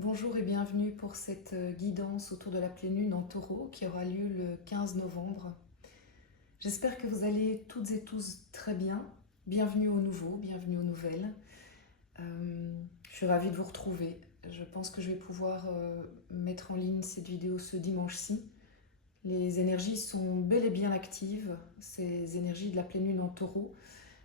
Bonjour et bienvenue pour cette guidance autour de la pleine lune en taureau qui aura lieu le 15 novembre. J'espère que vous allez toutes et tous très bien. Bienvenue aux nouveaux, bienvenue aux nouvelles. Je suis ravie de vous retrouver. Je pense que je vais pouvoir mettre en ligne cette vidéo ce dimanche-ci. Les énergies sont bel et bien actives, ces énergies de la pleine lune en taureau.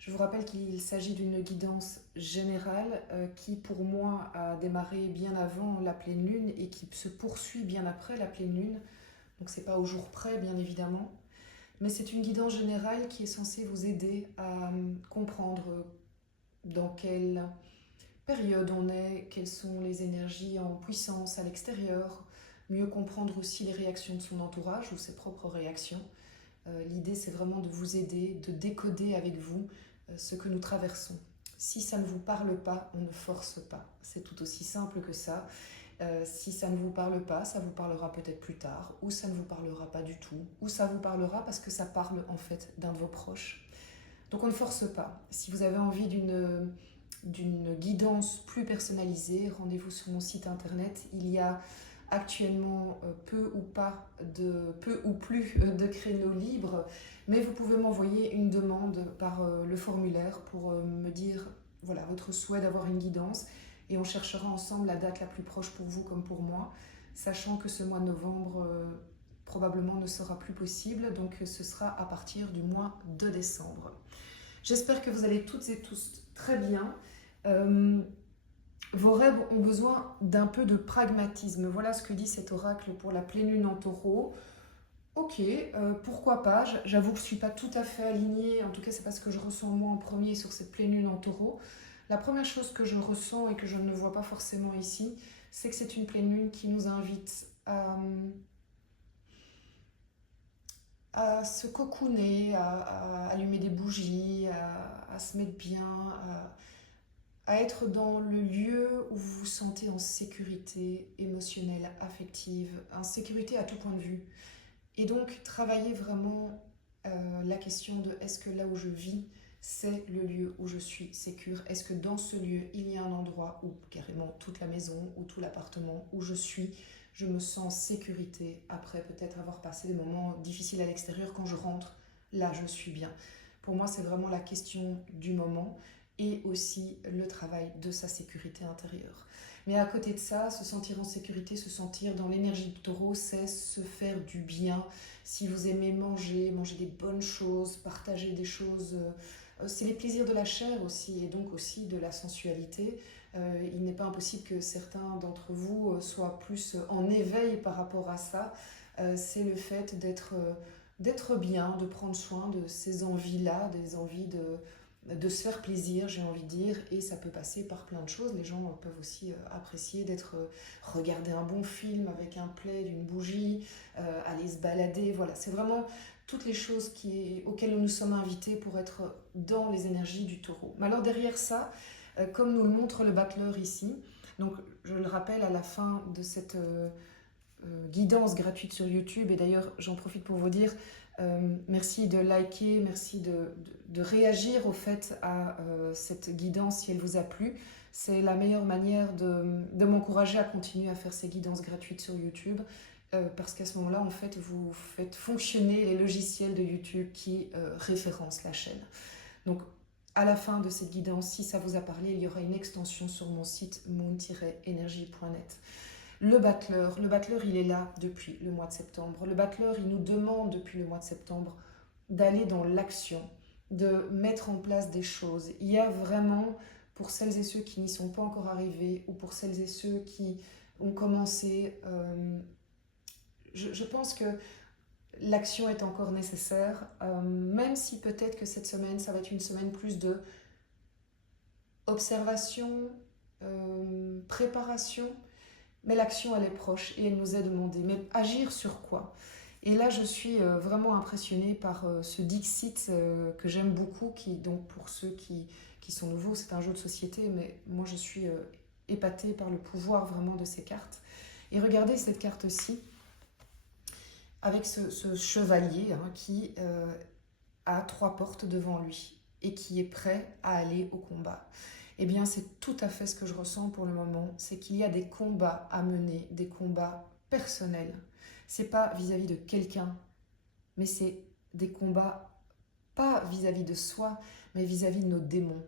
Je vous rappelle qu'il s'agit d'une guidance générale qui, pour moi, a démarré bien avant la pleine lune et qui se poursuit bien après la pleine lune. Donc, c'est pas au jour près, bien évidemment. Mais c'est une guidance générale qui est censée vous aider à comprendre dans quelle période on est, quelles sont les énergies en puissance à l'extérieur, mieux comprendre aussi les réactions de son entourage ou ses propres réactions. L'idée, c'est vraiment de vous aider, de décoder avec vous ce que nous traversons. Si ça ne vous parle pas, on ne force pas. C'est tout aussi simple que ça. Si ça ne vous parle pas, ça vous parlera peut-être plus tard, ou ça ne vous parlera pas du tout, ou ça vous parlera parce que ça parle en fait d'un de vos proches. Donc on ne force pas. Si vous avez envie d'une guidance plus personnalisée, rendez-vous sur mon site internet. Il y a actuellement peu ou plus de créneaux libres, mais vous pouvez m'envoyer une demande par le formulaire pour me dire voilà votre souhait d'avoir une guidance et on cherchera ensemble la date la plus proche pour vous comme pour moi, sachant que ce mois de novembre probablement ne sera plus possible, donc ce sera à partir du mois de décembre. J'espère que vous allez toutes et tous très bien. Euh, Vos rêves ont besoin d'un peu de pragmatisme. Voilà ce que dit cet oracle pour la pleine lune en taureau. Ok, pourquoi pas. J'avoue que je ne suis pas tout à fait alignée. En tout cas, c'est pas ce que je ressens moi en premier sur cette pleine lune en taureau. La première chose que je ressens et que je ne vois pas forcément ici, c'est que c'est une pleine lune qui nous invite à se cocooner, à allumer des bougies, à se mettre bien, à être dans le lieu où vous vous sentez en sécurité émotionnelle, affective, en sécurité à tout point de vue. Et donc travailler vraiment la question de est-ce que là où je vis, c'est le lieu où je suis sécure? Est-ce que dans ce lieu, il y a un endroit où carrément toute la maison ou tout l'appartement où je me sens en sécurité après peut-être avoir passé des moments difficiles à l'extérieur, quand je rentre, là je suis bien. Pour moi, c'est vraiment la question du moment et aussi le travail de sa sécurité intérieure. Mais à côté de ça, se sentir en sécurité, se sentir dans l'énergie du taureau, c'est se faire du bien. Si vous aimez manger, manger des bonnes choses, partager des choses, c'est les plaisirs de la chair aussi, et donc aussi de la sensualité. Il n'est pas impossible que certains d'entre vous soient plus en éveil par rapport à ça. C'est le fait d'être bien, de prendre soin de ces envies-là, des envies de se faire plaisir, j'ai envie de dire, et ça peut passer par plein de choses. Les gens peuvent aussi apprécier d'être regarder un bon film avec un plaid, une bougie, aller se balader, voilà, c'est vraiment toutes les choses auxquelles nous sommes invités pour être dans les énergies du taureau. Mais alors derrière ça, comme nous le montre le battleur ici, donc je le rappelle à la fin de cette guidance gratuite sur YouTube, et d'ailleurs j'en profite pour vous dire merci de liker, merci de réagir au fait à cette guidance si elle vous a plu. C'est la meilleure manière de m'encourager à continuer à faire ces guidances gratuites sur YouTube, parce qu'à ce moment-là, en fait, vous faites fonctionner les logiciels de YouTube qui référencent la chaîne. Donc, à la fin de cette guidance, si ça vous a parlé, il y aura une extension sur mon site moon-energy.net. Le battleur, il est là depuis le mois de septembre. Le battleur, il nous demande depuis le mois de septembre d'aller dans l'action, de mettre en place des choses. Il y a vraiment, pour celles et ceux qui n'y sont pas encore arrivés, ou pour celles et ceux qui ont commencé, je pense que l'action est encore nécessaire, même si peut-être que cette semaine, ça va être une semaine plus de observation, préparation, mais l'action, elle est proche et elle nous est demandée. Mais agir sur quoi? Et là, je suis vraiment impressionnée par ce Dixit que j'aime beaucoup, qui, donc pour ceux qui sont nouveaux, c'est un jeu de société, mais moi je suis épatée par le pouvoir vraiment de ces cartes. Et regardez cette carte-ci, avec ce chevalier qui a 3 portes devant lui et qui est prêt à aller au combat. Eh bien, c'est tout à fait ce que je ressens pour le moment. C'est qu'il y a des combats à mener, des combats personnels. C'est pas vis-à-vis de quelqu'un, mais c'est des combats pas vis-à-vis de soi, mais vis-à-vis de nos démons.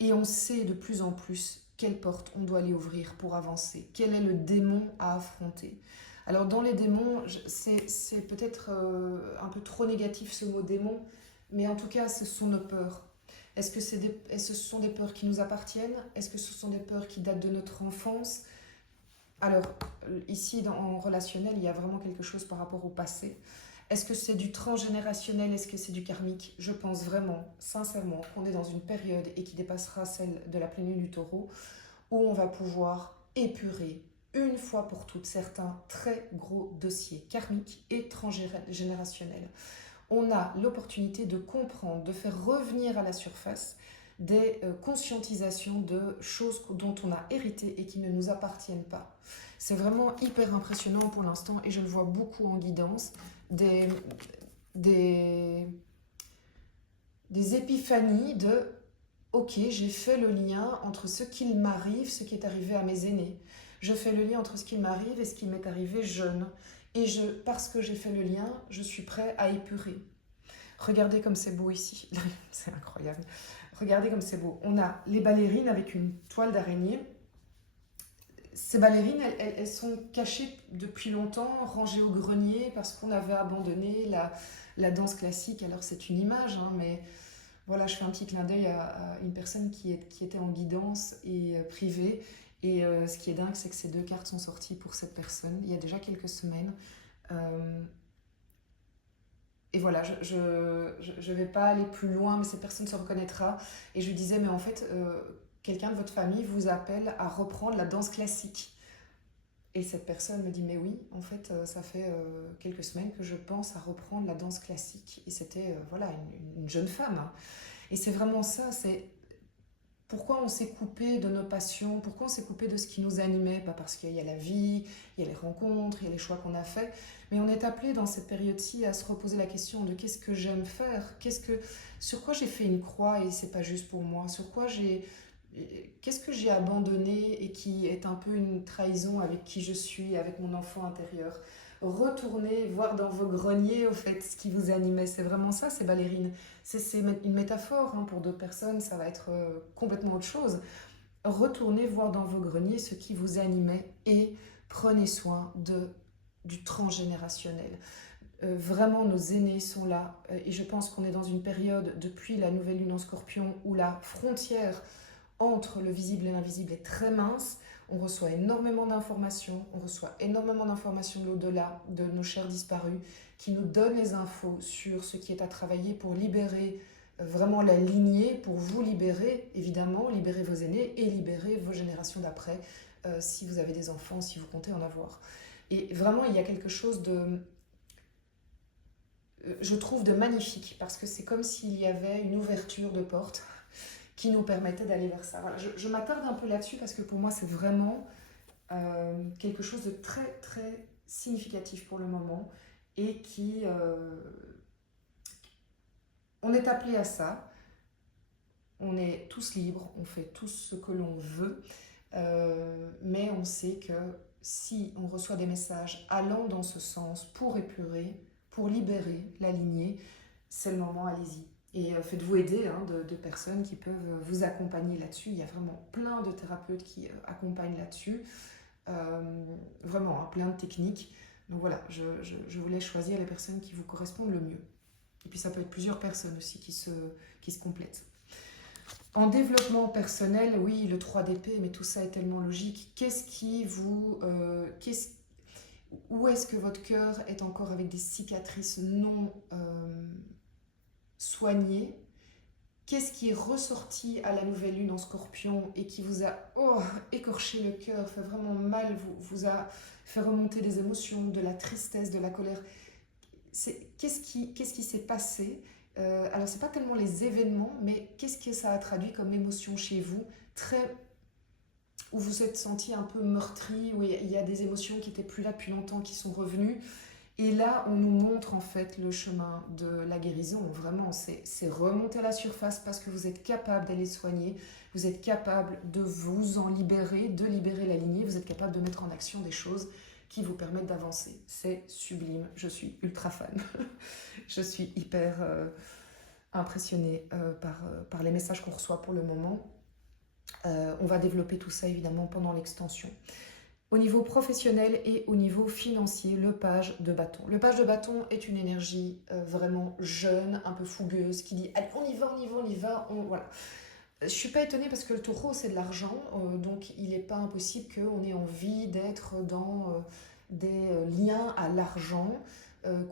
Et on sait de plus en plus quelle porte on doit aller ouvrir pour avancer. Quel est le démon à affronter? Alors dans les démons, c'est peut-être un peu trop négatif ce mot démon, mais en tout cas ce sont nos peurs. Est-ce que ce sont des peurs qui nous appartiennent? Est-ce que ce sont des peurs qui datent de notre enfance? Alors ici en relationnel, il y a vraiment quelque chose par rapport au passé. Est-ce que c'est du transgénérationnel? Est-ce que c'est du karmique? Je pense vraiment, sincèrement, qu'on est dans une période et qui dépassera celle de la pleine lune du taureau, où on va pouvoir épurer une fois pour toutes certains très gros dossiers karmiques et transgénérationnels. On a l'opportunité de comprendre, de faire revenir à la surface des conscientisations de choses dont on a hérité et qui ne nous appartiennent pas. C'est vraiment hyper impressionnant pour l'instant et je le vois beaucoup en guidance, des, des, des épiphanies de ok, j'ai fait le lien entre ce qu'il m'arrive, ce qui est arrivé à mes aînés. Je fais le lien entre ce qui m'arrive et ce qui m'est arrivé jeune. Et parce que j'ai fait le lien, je suis prêt à épurer. Regardez comme c'est beau ici. C'est incroyable. Regardez comme c'est beau. On a les ballerines avec une toile d'araignée. Ces ballerines, elles sont cachées depuis longtemps, rangées au grenier parce qu'on avait abandonné la danse classique. Alors c'est une image, hein, mais voilà, je fais un petit clin d'œil à une personne qui était en guidance et privée. Et ce qui est dingue, c'est que ces deux cartes sont sorties pour cette personne il y a déjà quelques semaines. Euh, et voilà, je vais pas aller plus loin, mais cette personne se reconnaîtra. Et je lui disais, mais en fait, quelqu'un de votre famille vous appelle à reprendre la danse classique. Et cette personne me dit, mais oui, en fait, ça fait quelques semaines que je pense à reprendre la danse classique. Et c'était, voilà, une jeune femme, hein. Et c'est vraiment ça, c'est pourquoi on s'est coupé de nos passions, pourquoi on s'est coupé de ce qui nous animait. Pas parce qu'il y a la vie, il y a les rencontres, il y a les choix qu'on a faits, mais on est appelé dans cette période-ci à se reposer la question de qu'est-ce que j'aime faire, sur quoi j'ai fait une croix et c'est pas juste pour moi, qu'est-ce que j'ai abandonné et qui est un peu une trahison avec qui je suis, avec mon enfant intérieur. Retournez voir dans vos greniers, au fait, ce qui vous animait. C'est vraiment ça, ces ballerines. C'est une métaphore, hein, pour d'autres personnes, ça va être complètement autre chose. Retournez voir dans vos greniers ce qui vous animait et prenez soin du transgénérationnel. Vraiment, nos aînés sont là et je pense qu'on est dans une période, depuis la nouvelle lune en scorpion, où la frontière entre le visible et l'invisible est très mince. On reçoit énormément d'informations, de l'au-delà, de nos chers disparus, qui nous donnent les infos sur ce qui est à travailler pour libérer vraiment la lignée, pour vous libérer, évidemment, libérer vos aînés et libérer vos générations d'après, si vous avez des enfants, si vous comptez en avoir. Et vraiment, il y a quelque chose je trouve, de magnifique, parce que c'est comme s'il y avait une ouverture de porte qui nous permettait d'aller vers ça. Voilà, je m'attarde un peu là-dessus parce que pour moi, c'est vraiment quelque chose de très, très significatif pour le moment et on est appelé à ça. On est tous libres, on fait tous ce que l'on veut, mais on sait que si on reçoit des messages allant dans ce sens pour épurer, pour libérer la lignée, c'est le moment, allez-y. Et faites-vous aider, hein, de personnes qui peuvent vous accompagner là-dessus. Il y a vraiment plein de thérapeutes qui accompagnent là-dessus. Vraiment, hein, plein de techniques. Donc voilà, je vous laisse choisir les personnes qui vous correspondent le mieux. Et puis ça peut être plusieurs personnes aussi qui se complètent. En développement personnel, oui, le 3 d'épée, mais tout ça est tellement logique. Où est-ce que votre cœur est encore avec des cicatrices non soignées? Qu'est-ce qui est ressorti à la nouvelle lune en scorpion et qui vous a écorché le cœur, fait vraiment mal, vous a fait remonter des émotions, de la tristesse, de la colère? Qu'est-ce qui s'est passé? Alors, ce n'est pas tellement les événements, mais qu'est-ce que ça a traduit comme émotion chez vous, où vous êtes senti un peu meurtri, où il y a des émotions qui n'étaient plus là depuis longtemps, qui sont revenues. Et là, on nous montre en fait le chemin de la guérison. Vraiment, c'est remonter à la surface parce que vous êtes capable d'aller soigner, vous êtes capable de vous en libérer, de libérer la lignée, vous êtes capable de mettre en action des choses qui vous permettent d'avancer. C'est sublime, je suis ultra fan. Je suis hyper impressionnée par les messages qu'on reçoit pour le moment. On va développer tout ça évidemment pendant l'extension. Au niveau professionnel et au niveau financier, le page de bâton. Le page de bâton est une énergie vraiment jeune, un peu fougueuse, qui dit « Allez, on y va, on y va, on y va ». Voilà. Je ne suis pas étonnée parce que le taureau, c'est de l'argent, donc il n'est pas impossible qu'on ait envie d'être dans des liens à l'argent,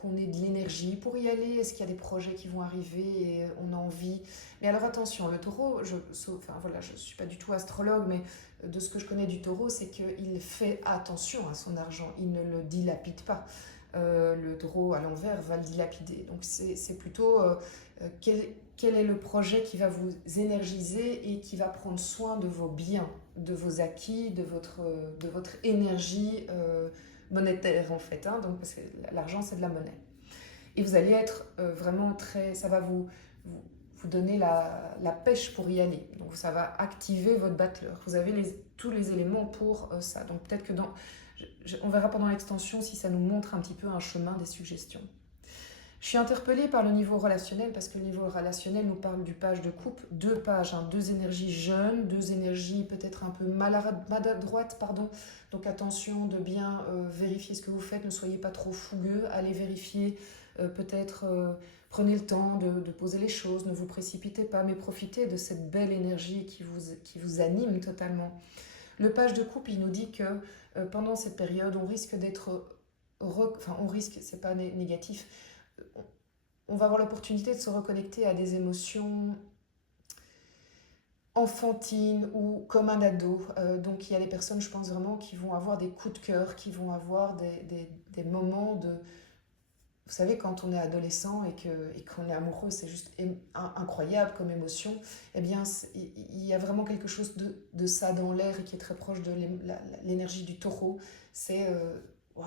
qu'on ait de l'énergie pour y aller. Est-ce qu'il y a des projets qui vont arriver et on a envie? Mais alors attention, le taureau, je ne suis pas du tout astrologue, mais de ce que je connais du taureau, c'est qu'il fait attention à son argent, il ne le dilapide pas. Le taureau à l'envers va le dilapider. Donc c'est plutôt quel est le projet qui va vous énergiser et qui va prendre soin de vos biens, de vos acquis, de votre énergie monétaire en fait. Hein, donc, parce que l'argent, c'est de la monnaie. Et vous allez être vraiment très... Ça va vous donner la pêche pour y aller. Donc ça va activer votre battleur. Vous avez tous les éléments pour ça. Donc peut-être que on verra pendant l'extension si ça nous montre un petit peu un chemin des suggestions. Je suis interpellée par le niveau relationnel parce que le niveau relationnel nous parle du page de coupe. Deux pages, hein, deux énergies jeunes, deux énergies peut-être un peu maladroites, pardon. Donc attention de bien vérifier ce que vous faites, ne soyez pas trop fougueux, allez vérifier peut-être... Prenez le temps de poser les choses, ne vous précipitez pas, mais profitez de cette belle énergie qui vous anime totalement. Le page de coupe, il nous dit que pendant cette période, on risque d'être... on risque, c'est pas négatif, on va avoir l'opportunité de se reconnecter à des émotions enfantines ou comme un ado. Donc il y a des personnes, je pense vraiment, qui vont avoir des coups de cœur, qui vont avoir des moments de... Vous savez, quand on est adolescent et qu'on est amoureux, c'est juste incroyable comme émotion. Eh bien, il y a vraiment quelque chose de ça dans l'air et qui est très proche de l'énergie du taureau. C'est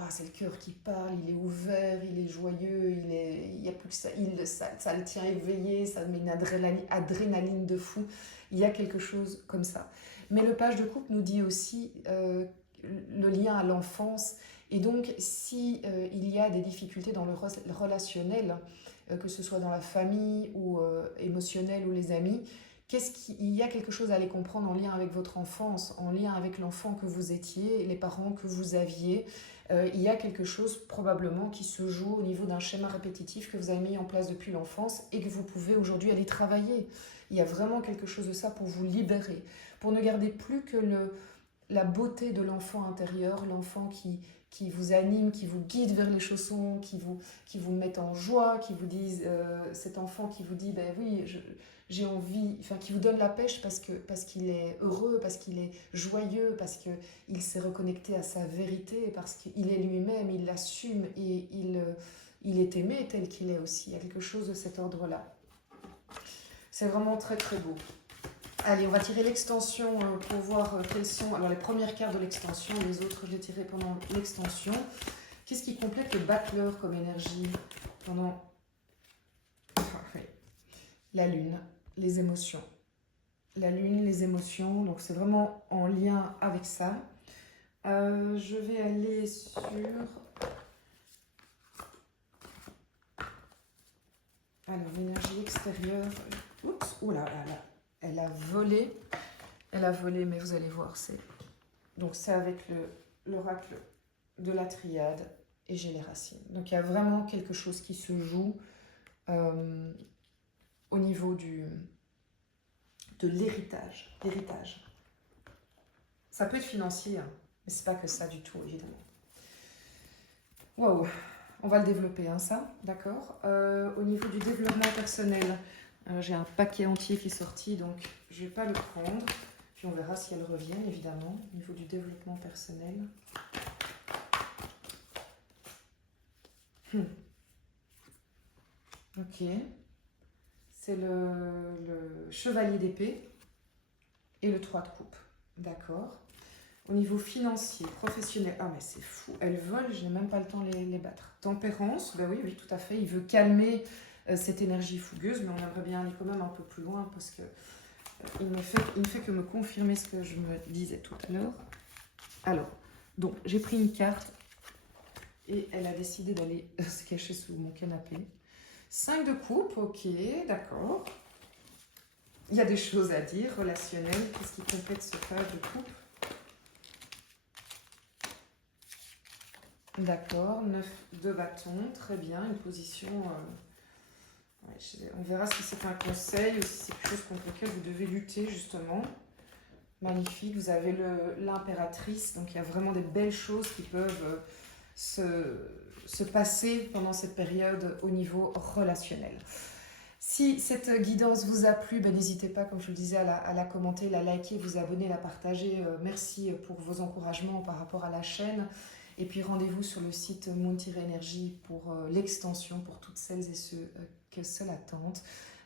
c'est le cœur qui parle, il est ouvert, il est joyeux, il y a plus que ça, ça le tient éveillé, ça met une adrénaline de fou. Il y a quelque chose comme ça. Mais le page de coupe nous dit aussi le lien à l'enfance. Et donc, si il y a des difficultés dans le relationnel, que ce soit dans la famille ou émotionnel ou les amis, il y a quelque chose à aller comprendre en lien avec votre enfance, en lien avec l'enfant que vous étiez, les parents que vous aviez. Il y a quelque chose probablement qui se joue au niveau d'un schéma répétitif que vous avez mis en place depuis l'enfance et que vous pouvez aujourd'hui aller travailler. Il y a vraiment quelque chose de ça pour vous libérer, pour ne garder plus que la beauté de l'enfant intérieur, l'enfant qui vous anime, qui vous guide vers les chaussons, qui vous met en joie, qui vous dise, cet enfant qui vous dit, ben oui, j'ai envie, enfin qui vous donne la pêche parce qu'il est heureux, parce qu'il est joyeux, parce qu'il s'est reconnecté à sa vérité, parce qu'il est lui-même, il l'assume et il est aimé tel qu'il est aussi. Il y a quelque chose de cet ordre-là. C'est vraiment très très beau. Allez, on va tirer l'extension pour voir quelles sont... Alors, les premières cartes de l'extension, les autres, je les tirerai pendant l'extension. Qu'est-ce qui complète le battleur comme énergie pendant... La lune, les émotions. La lune, les émotions, donc c'est vraiment en lien avec ça. Je vais aller sur... Alors, l'énergie extérieure... Oups, oula, là. Elle a volé, mais vous allez voir, donc c'est avec l'oracle de la triade et j'ai les racines. Donc il y a vraiment quelque chose qui se joue au niveau de l'héritage. Ça peut être financier, hein, mais c'est pas que ça du tout, évidemment. Waouh, on va le développer, hein, ça, d'accord. Au niveau du développement personnel, j'ai un paquet entier qui est sorti, donc je ne vais pas le prendre. Puis on verra si elles reviennent, évidemment, au niveau du développement personnel. Ok. C'est le chevalier d'épée et le 3 de coupe. D'accord. Au niveau financier, professionnel, ah mais c'est fou, elles volent, je n'ai même pas le temps de les battre. Tempérance, ben oui, oui, tout à fait, il veut calmer cette énergie fougueuse, mais on aimerait bien aller quand même un peu plus loin parce que il ne fait que me confirmer ce que je me disais tout à l'heure. Alors, donc j'ai pris une carte et elle a décidé d'aller se cacher sous mon canapé. 5 de coupe, ok, d'accord. Il y a des choses à dire, relationnelles. Qu'est-ce qui complète ce page de coupe? D'accord, 9 de bâton, très bien, une position... on verra si c'est un conseil ou si c'est quelque chose contre lequel vous devez lutter, justement. Magnifique, vous avez l'impératrice, donc il y a vraiment des belles choses qui peuvent se passer pendant cette période au niveau relationnel. Si cette guidance vous a plu, ben, n'hésitez pas, comme je vous le disais, à la commenter, la liker, vous abonner, la partager. Merci pour vos encouragements par rapport à la chaîne. Et puis rendez-vous sur le site Moon-Énergie pour l'extension pour toutes celles et ceux que cela tente.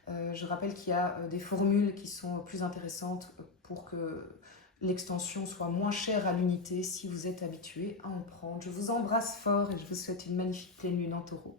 Je rappelle qu'il y a des formules qui sont plus intéressantes pour que l'extension soit moins chère à l'unité si vous êtes habitué à en prendre. Je vous embrasse fort et je vous souhaite une magnifique pleine lune en taureau.